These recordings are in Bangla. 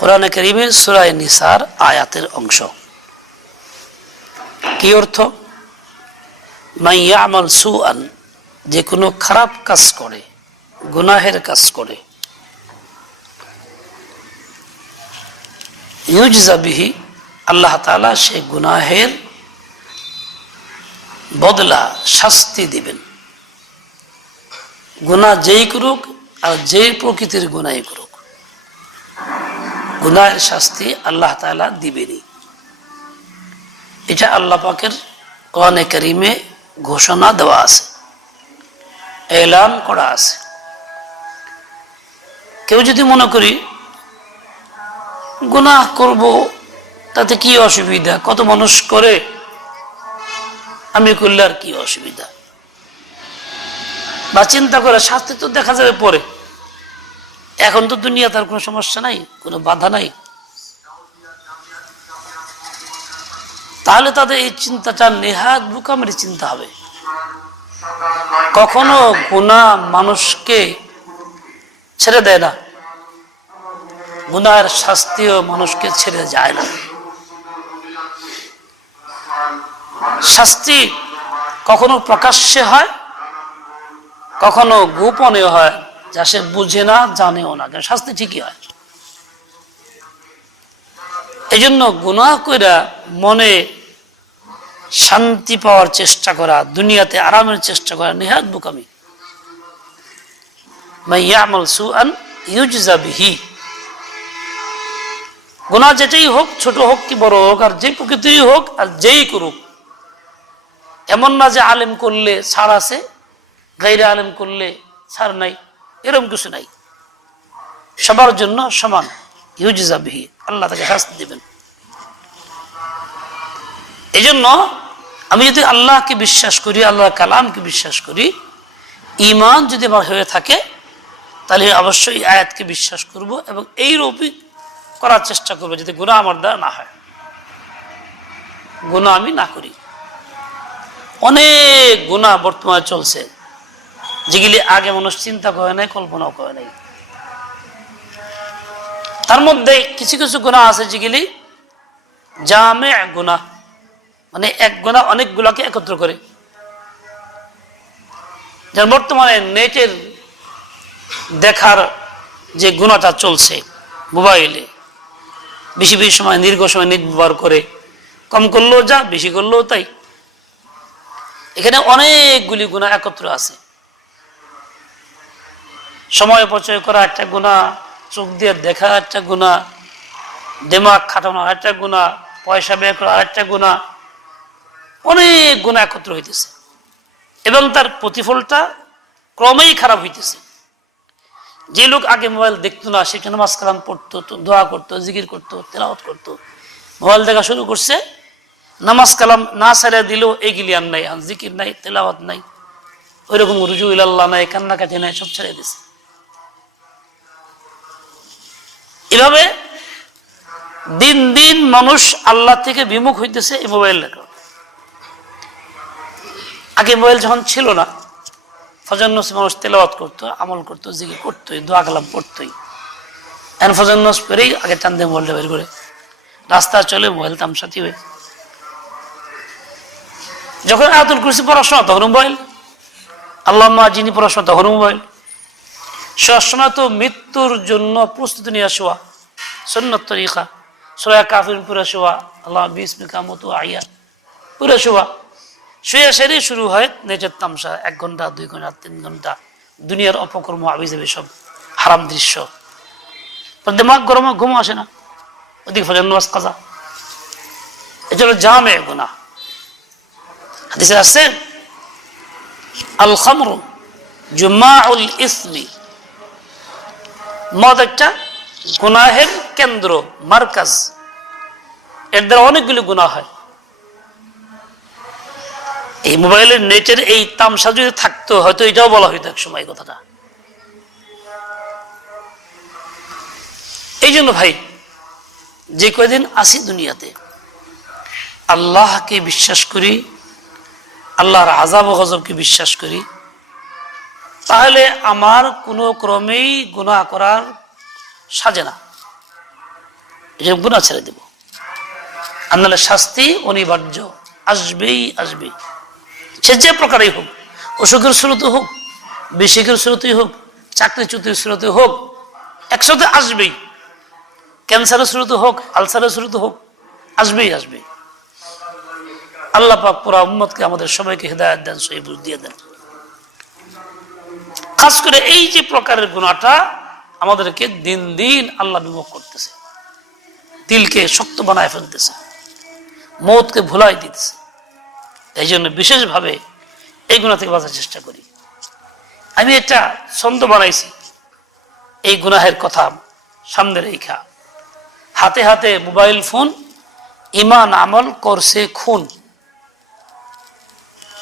কোরআনে করিমের সুরায় নিসার আয়াতের অংশ। কি অর্থ? মাইয়া আমল সুআন, যে কোনো খারাপ কাজ করে, গুনাহের কাজ করে। ইউজাবিহি আল্লাহ তালা সে গুনাহের বদলা শাস্তি দিবেন। গুনাহ যেই করুক আর যেই প্রকৃতির গুনাই করুক। গুনাহের শাস্তি আল্লাহ তালা দিবেনি এটা আল্লাহ পাকের কোরআনে করিমে ঘোষণা দেওয়া আছে, এলান করা আছে। কেউ যদি মনে করি গুনাহ করব, তাতে কি অসুবিধা? কত মানুষ করে, আমি করলে আর কি অসুবিধা? বা চিন্তা করে, শাস্তি তো দেখা যাবে পরে। এখন তো দুনিয়া তার কোনো সমস্যা নাই, কোনো বাধা নাই। তাহলে তাদের এই চিন্তাটা নেহাত বুকামের চিন্তা হবে। কখনো গুণা মানুষকে ছেড়ে দেয় না। গুনার শাস্তিও মানুষকে ছেড়ে যায় না। শাস্তি কখনো প্রকাশ্যে হয়, কখনো গোপনে হয়। যা সে বুঝে না, জানেও না। কিন্তু শাস্তি ঠিকই হয়। এই জন্য গুণা কইরা মনে শান্তি পাওয়ার চেষ্টা করা, দুনিয়াতে আরামের চেষ্টা করা নেহাত বুকামি। মাইয়ামল বিহি। গুণা যেটাই হোক, ছোট হোক কি বড় হোক, আর যে প্রকৃতিই হোক, আর যেই করুক, এমন না যে আলেম করলে ছাড় আছে, গাইরে আলেম করলে ছাড় নাই। এরকম কিছু নাই। সবার জন্য সমান। ইউজিজা বিহি। আল্লাহ তাকে শাস্তি দেবেন। এই জন্য আমি যদি আল্লাহকে বিশ্বাস করি আল্লাহ কালামকে বিশ্বাস করি ইমান যদি আমার হয়ে থাকে, তাহলে অবশ্যই আয়াতকে বিশ্বাস করব এবং এই রূপই করার চেষ্টা করব যাতে গুণা আমার দ্বারা না হয়। গুণা আমি না করি। অনেক গুণা বর্তমানে চলছে। যেগুলি আগে মানুষ চিন্তা করে নাই, কল্পনাও করে নাই। তার মধ্যে কিছু কিছু গুণা আছে যেগুলি জামে গুণা মানে এক গুণা অনেকগুলাকে একত্র করে। যেমন বর্তমানে নেটের দেখার যে গুণাটা চলছে মোবাইলে, বেশি বেশি সময় দীর্ঘ সময় নেট ব্যবহার করে, কম করলেও যা, বেশি করলেও তাই। এখানে অনেকগুলি গুণা একত্র আছে। সময় অপচয় করা একটা গুণা, চোখ দিয়ে দেখা একটা গুণা, দেমাগ খাটানো একটা গুণা, পয়সা ব্যয় করা আরেকটা গুণা, অনেক গুণা একত্র হইতেছে। এবং তার প্রতিফলটা ক্রমেই খারাপ হইতেছে। যে লোক আগে মোবাইল দেখতো না সে নামাজ কালাম পড়তো, দোয়া করতো, জিকির করতো, তেলাওয়াত করতো, মোবাইল দেখা শুরু করছে, নামাজ কালাম না সারিয়া দিলেও এগুলি আর নাই জিকির নাই, তেলাওয়াত নাই ওই রকম রুজু ইল্লাহ নাই, কান্নাকাটি নাই, সব ছেড়ে দিছে। এভাবে দিন দিন মানুষ আল্লাহ থেকে বিমুখ হইতেছে এই মোবাইল লেখা। আগে মোবাইল যখন ছিল না, ফজর নস মানুষ তেলাওয়াত করতো, আমল করতো, জিকির করতোই, দোয়া কালাম পড়তোই। এখন ফজর নস পেরেই আগে টান মোবাইলটা বের করে। রাস্তা চলে মোবাইল তামসাতি হয়ে। যখন আয়াতুল কুরসি পড়াশোনা তখন মোবাইল। আল্লাহ যিনি পড়াশোনা তখন মোবাইল। শোয়ার সময় তো মৃত্যুর জন্য প্রস্তুতি নিয়ে শোয়া সন্ন্যত তরিকা। সোয়া কাফির পুরা শোয়া আল্লাহ বিসমিকা মতো আইয়া পুরা শোয়া শুয়ে সেরে শুরু হয় নেচের তামসা। এক ঘণ্টা, দুই ঘণ্টা, তিন ঘণ্টা। দুনিয়ার অপকর্ম আবি যাবে সব হারাম দৃশ্য। দেমাগ গরম ঘুম আসে না। ওদিকে ফজর নামাজ, কাজা। এটা হলো জামে গুনা হাদিসে আসছে আল খামরু জুমাউল ইসমি। মদ একটা গুনাহের কেন্দ্র, মার্কাজ। এর দ্বারা অনেকগুলি গুণা হয়। এই মোবাইলের নেটের এই তামসা যদি থাকতো, হয়তো এটাও বলা হইতো এক সময় কথাটা। এই জন্য ভাই, যে কয়দিন আসি দুনিয়াতে, আল্লাহকে বিশ্বাস করি, আল্লাহর আজাব গজবকে বিশ্বাস করি তাহলে আমার কোনো ক্রমেই গুনাহ করার সাজে না। জন্য গুণা ছেড়ে দেব। আর নাহলে শাস্তি অনিবার্য। আসবেই আসবে সে যে প্রকারেই হোক, অসুখের স্রোতে হোক, বেশিকের স্রোতেই হোক চাকরি চুক্তির স্রোতে হোক, একসাথে আসবেই। ক্যান্সারের স্রোতে হোক, আলসারের স্রোতে হোক, আসবেই আসবে আল্লাহ পাক পুরা উম্মতকে আমাদের সবাইকে হৃদায়ত দেন সহি দিয়ে দেন। খাস করে এই যে প্রকারের গুণাটা আমাদেরকে দিন দিন আল্লাহ বিমুখ করতেছে। দিলকে শক্ত বানায় ফেলতেছে। মৌতকে ভুলাই দিতেছে। এই জন্য বিশেষভাবে এই গুণা থেকে বাঁচার চেষ্টা করি। আমি একটা ছন্দ বানাইছি। এই গুনাহের কথা সামনে রেখা। হাতে হাতে মোবাইল ফোন, ইমান আমল, করছে খুন।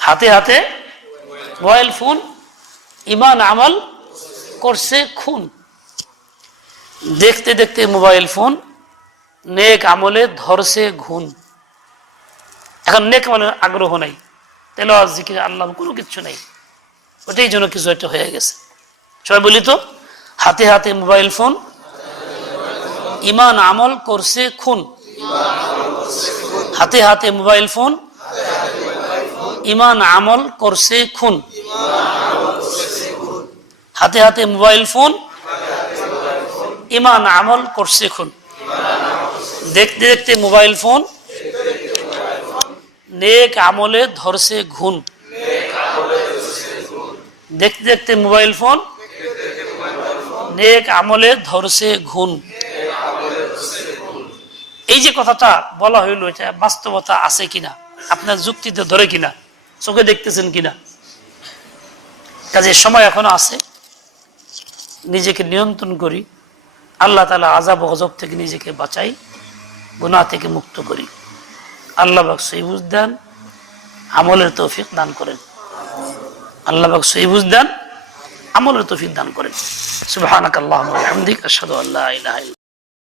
হাতে হাতে মোবাইল ফোন ইমান আমল করছে খুন। দেখতে দেখতে মোবাইল ফোন নেক আমলে ধরছে ঘুন এখন নেক আমলের আগ্রহ নাই তেল জিকির আল্লাহ কোনো কিছু নেই। ওটাই জন্য কিছু একটা হয়ে গেছে। সবাই বলি তো, হাতে হাতে মোবাইল ফোন ইমান আমল করছে খুন। হাতে হাতে মোবাইল ফোন ইমান আমল করছে খুন। হাতে হাতে মোবাইল ফোন, ইমান আমল করছে খুন। দেখতে দেখতে মোবাইল ফোন, নেক আমলে ধরছে ঘুন দেখতে দেখতে মোবাইল ফোন, নেক আমলে ধরছে ঘুন এই যে কথাটা বলা হইল, এটা বাস্তবতা আছে কিনা? আপনার যুক্তিতে ধরে কিনা? চোখে দেখতেছেন কিনা? কাজে সময় এখনও আছে। নিজেকে নিয়ন্ত্রণ করি। আল্লাহ তালা আজাব গজব থেকে নিজেকে বাঁচাই, গুনাহ থেকে মুক্ত করি। আল্লাহ বাক সহিবুজ দেন, আমলের তৌফিক দান করেন। আল্লাহ বাক সহিবুজ দেন, আমলের তৌফিক দান করেন। সুবহানাক আল্লাহুম্মা ওয়া বিহামদিক, আশহাদু আল্লা ইলাহা ইল্লা